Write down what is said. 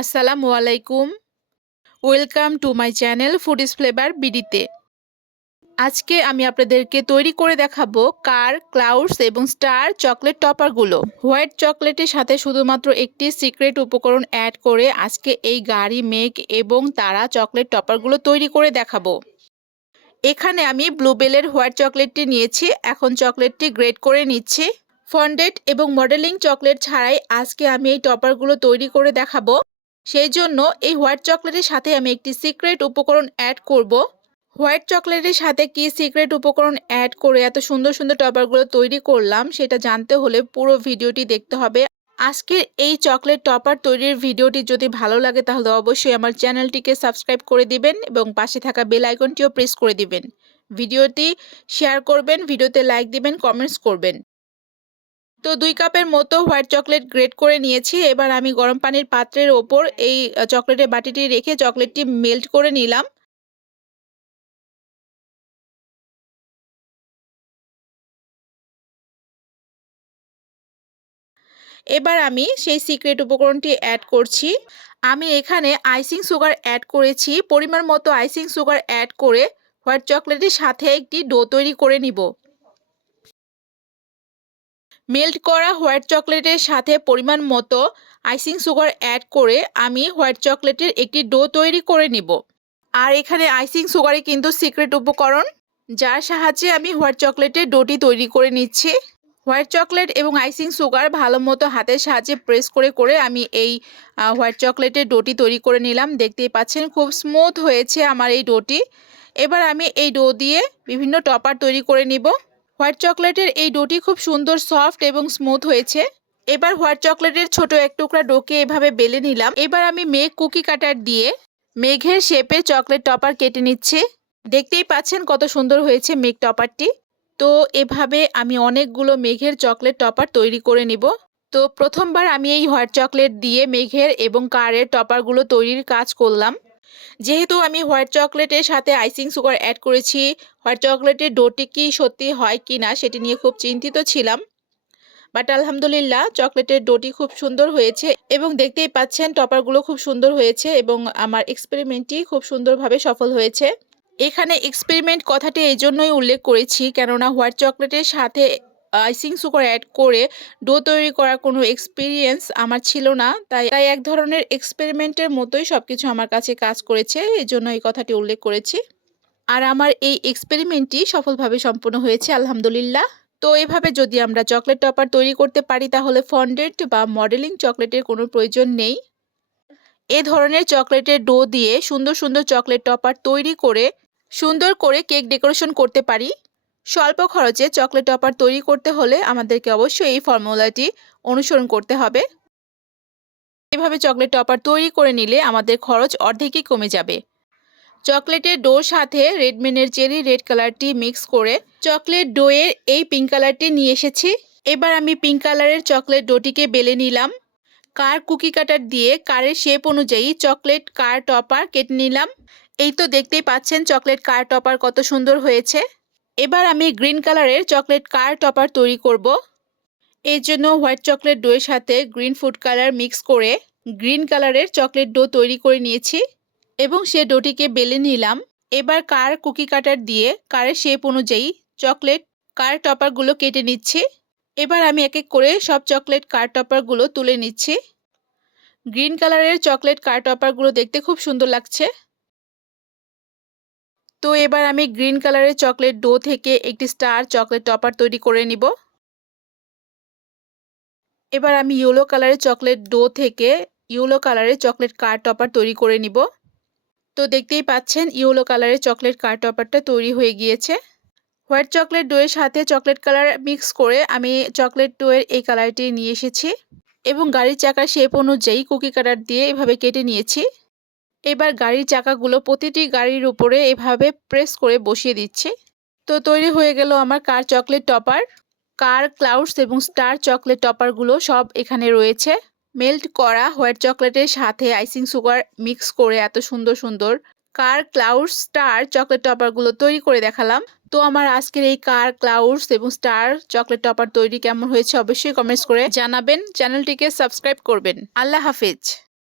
আসসালামু আলাইকুম। Welcome to my channel Foodies Flavour বিডিতে। আজকে আমি আপনাদেরকে তৈরি করে দেখাবো কার, ক্লাউডস এবং স্টার চকলেট টপারগুলো। হোয়াইট চকলেটের সাথে শুধুমাত্র একটি সিক্রেট উপকরণ অ্যাড করে আজকে এই গাড়ি, মেঘ এবং তারা চকলেট টপারগুলো তৈরি করে দেখাবো। এখানে আমি ব্লুবেলের হোয়াইট চকলেটটি নিয়েছি। এখন চকলেটটি গ্রেড করে নিচ্ছি। ফন্ডেন্ট এবং মডেলিং চকলেট ছাড়াই আজকে আমি এই টপারগুলো তৈরি করে দেখাবো। সেই জন্য এই হোয়াইট চকলেটের সাথে আমি একটি সিক্রেট উপকরণ অ্যাড করব। হোয়াইট চকলেটের সাথে কি সিক্রেট উপকরণ অ্যাড করে এত সুন্দর সুন্দর টপারগুলো তৈরি করলাম সেটা জানতে হলে পুরো ভিডিওটি দেখতে হবে। আজকের এই চকলেট টপার তৈরির ভিডিওটি যদি ভালো লাগে তাহলে অবশ্যই আমার চ্যানেলটিকে সাবস্ক্রাইব করে দিবেন এবং পাশে থাকা বেল আইকনটিও প্রেস করে দিবেন। ভিডিওটি শেয়ার করবেন, ভিডিওতে লাইক দিবেন, কমেন্টস করবেন। তো 2 কাপের মতো হোয়াইট চকলেট গ্রেট করে নিয়েছি। এবার আমি গরম পানির পাত্রের ওপর এই চকলেটের বাটিটি রেখে চকলেটটি মেল্ট করে নিলাম। এবার আমি সেই সিক্রেট উপকরণটি অ্যাড করছি। আমি এখানে আইসিং সুগার অ্যাড করেছি। পরিমাণ মতো আইসিং সুগার অ্যাড করে হোয়াইট চকলেটের সাথে একটি ডো তৈরি করে নিব। মেল্ট করা হোয়াইট চকলেটের সাথে পরিমাণ মতো আইসিং সুগার অ্যাড করে আমি হোয়াইট চকলেটের একটি ডো তৈরি করে নিব। আর এখানে আইসিং সুগারই কিন্তু সিক্রেট উপকরণ, যার সাহায্যে আমি হোয়াইট চকলেটের ডোটি তৈরি করে নিচ্ছি। হোয়াইট চকলেট এবং আইসিং সুগার ভালো মতো হাতের সাহায্যে প্রেস করে করে আমি এই হোয়াইট চকলেটের ডোটি তৈরি করে নিলাম। দেখতেই পাচ্ছেন খুব স্মুথ হয়েছে আমার এই ডোটি। এবার আমি এই ডো দিয়ে বিভিন্ন টপার তৈরি করে নিব। হোয়াইট চকলেটের এই ডোটি খুব সুন্দর সফট এবং স্মুথ হয়েছে। এবার হোয়াইট চকলেটের ছোট এক টুকরা ডোকে এভাবে বেলে নিলাম। এবার আমি মেঘ কুকি কাটার দিয়ে মেঘের শেপে চকলেট টপার কেটে নিচ্ছি। দেখতেই পাচ্ছেন কত সুন্দর হয়েছে মেঘ টপারটি। তো এভাবে আমি অনেকগুলো মেঘের চকলেট টপার তৈরি করে নিব। তো প্রথমবার আমি এই হোয়াইট চকলেট দিয়ে মেঘের এবং কারের টপারগুলো তৈরির কাজ করলাম। যেহেতু আমি হোয়াইট চকলেটের সাথে আইসিং সুগার অ্যাড করেছি, হোয়াইট চকলেটের ডোটি কি সত্যি হয় কি না সেটি নিয়ে খুব চিন্তিত ছিলাম। বাট আলহামদুলিল্লাহ চকলেটের ডোটি খুব সুন্দর হয়েছে এবং দেখতেই পাচ্ছেন টপারগুলো খুব সুন্দর হয়েছে এবং আমার এক্সপেরিমেন্টটি খুব সুন্দরভাবে সফল হয়েছে। এখানে এক্সপেরিমেন্ট কথাটি এই জন্যই উল্লেখ করেছি কেননা হোয়াইট চকলেটের সাথে আইসিং সুগার অ্যাড করে ডো তৈরি করার কোনো এক্সপিরিয়েন্স আমার ছিল না। তাই এক ধরনের এক্সপেরিমেন্টের মতোই সব কিছু আমার কাছে কাজ করেছে, এই জন্য এই কথাটি উল্লেখ করেছি। আর আমার এই এক্সপেরিমেন্টটি সফলভাবে সম্পন্ন হয়েছে আলহামদুলিল্লাহ। তো এভাবে যদি আমরা চকলেট টপার তৈরি করতে পারি তাহলে ফন্ডেন্ট বা মডেলিং চকলেটের কোনো প্রয়োজন নেই। এ ধরনের চকলেটের ডো দিয়ে সুন্দর সুন্দর চকলেট টপার তৈরি করে সুন্দর করে কেক ডেকোরেশন করতে পারি। স্বল্প খরচে চকলেট টপার তৈরি করতে হলে আমাদেরকে অবশ্যই এই ফর্মুলাটি অনুসরণ করতে হবে। এভাবে চকলেট টপার তৈরি করে নিলে আমাদের খরচ অর্ধেকই কমে যাবে। চকলেটের ডোর সাথে রেডম্যানের চেরি রেড কালারটি মিক্স করে চকলেট ডোয়ের এই পিঙ্ক কালারটি নিয়ে এসেছি। এবার আমি পিঙ্ক কালারের চকলেট ডোটিকে বেলে নিলাম। কার কুকি কাটার দিয়ে কারের শেপ অনুযায়ী চকলেট কার টপার কেটে নিলাম। এই তো দেখতেই পাচ্ছেন চকলেট কার টপার কত সুন্দর হয়েছে। এবার আমি গ্রিন কালারের চকলেট কার টপার তৈরি করব। এর জন্য হোয়াইট চকলেট ডোয়ের সাথে গ্রিন ফুড কালার মিক্স করে গ্রিন কালারের চকলেট ডো তৈরি করে নিয়েছি এবং সে ডোটিকে বেলে নিলাম। এবার কার কুকি কাটার দিয়ে কারের শেপ অনুযায়ী চকলেট কার টপারগুলো কেটে নিচ্ছি। এবার আমি এক এক করে সব চকলেট কার টপারগুলো তুলে নিচ্ছি। গ্রিন কালারের চকলেট কার টপারগুলো দেখতে খুব সুন্দর লাগছে। তো এবার আমি গ্রিন কালারের চকলেট ডো থেকে একটি স্টার চকলেট টপার তৈরি করে নিব। এবার আমি ইয়েলো কালারের চকলেট ডো থেকে ইয়েলো কালারের চকলেট কার টপার তৈরি করে নিব। তো দেখতেই পাচ্ছেন ইয়েলো কালারের চকলেট কার টপারটা তৈরি হয়ে গিয়েছে। হোয়াইট চকলেট ডোয়ের সাথে চকলেট কালার মিক্স করে আমি চকলেট ডোয়ের এই কালারটি নিয়ে এসেছি এবং গাড়ির চাকার শেপ অনুযায়ী কুকি কাটার দিয়ে এভাবে কেটে নিয়েছি। এবার গাড়ির চাকাগুলো প্রতিটি গাড়ির উপরে এভাবে প্রেস করে বসিয়ে দিচ্ছি। তো তৈরি হয়ে গেল আমার কার চকলেট টপার। কার, ক্লাউডস এবং স্টার চকলেট টপারগুলো সব এখানে রয়েছে। মেল্ট করা হোয়াইট চকলেটের সাথে আইসিং সুগার মিক্স করে এত সুন্দর সুন্দর কার, ক্লাউডস, স্টার চকলেট টপারগুলো তৈরি করে দেখালাম। তো আমার আজকের এই কার, ক্লাউডস এবং স্টার চকলেট টপার তৈরি কেমন হয়েছে অবশ্যই কমেন্টস করে জানাবেন। চ্যানেলটিকে সাবস্ক্রাইব করবেন। আল্লাহ হাফেজ।